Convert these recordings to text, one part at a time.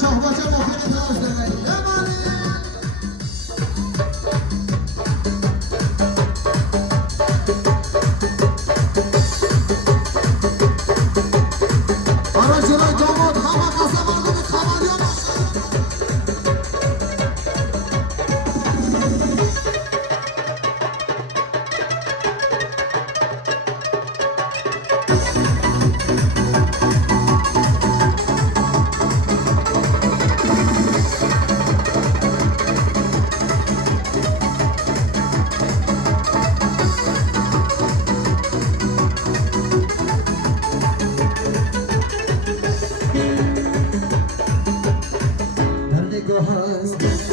شاهباجه موافق نیاز داره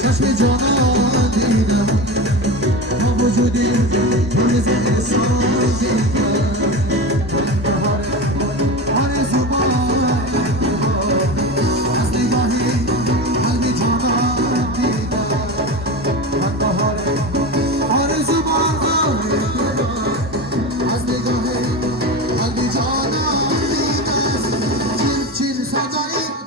چشم جانان دیدم با وجودی روز احسان دیدم آرزو بار از نگاهی قلبی جانان دیدم من بهار آرزو بار از نگاهی قلبی جانان دیدم چین چین سجایی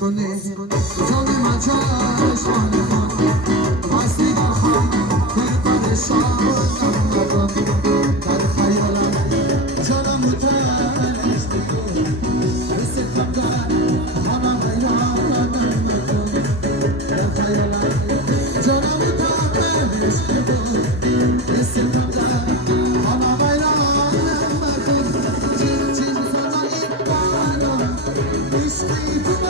کنه جان من چشمان واسه بخوام به پرشان در خیالم جانم متعلق مثل فقط همه یادم مکن در خیالم جانم متعلق مثل فقط همه یادم مکن چین چین سازایی بانم عشقی تو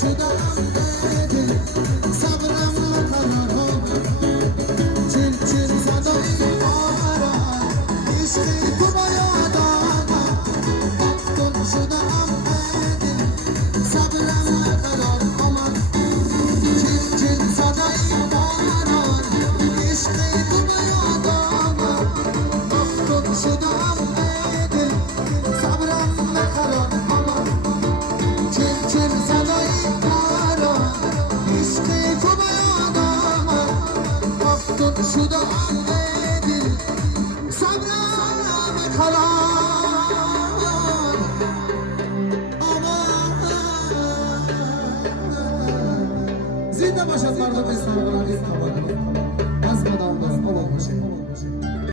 شدم دل صبرم نکنم چل چل صدای آرام عشقی تو باید آدم افتاد شدم دل صبرم نکنم چل چل صدای آرام عشقی تو باید آدم افتاد شدم دل صبرم نکنم چل چل صدای شدم دل صبرم خراب زنده باشد مردم اسلام.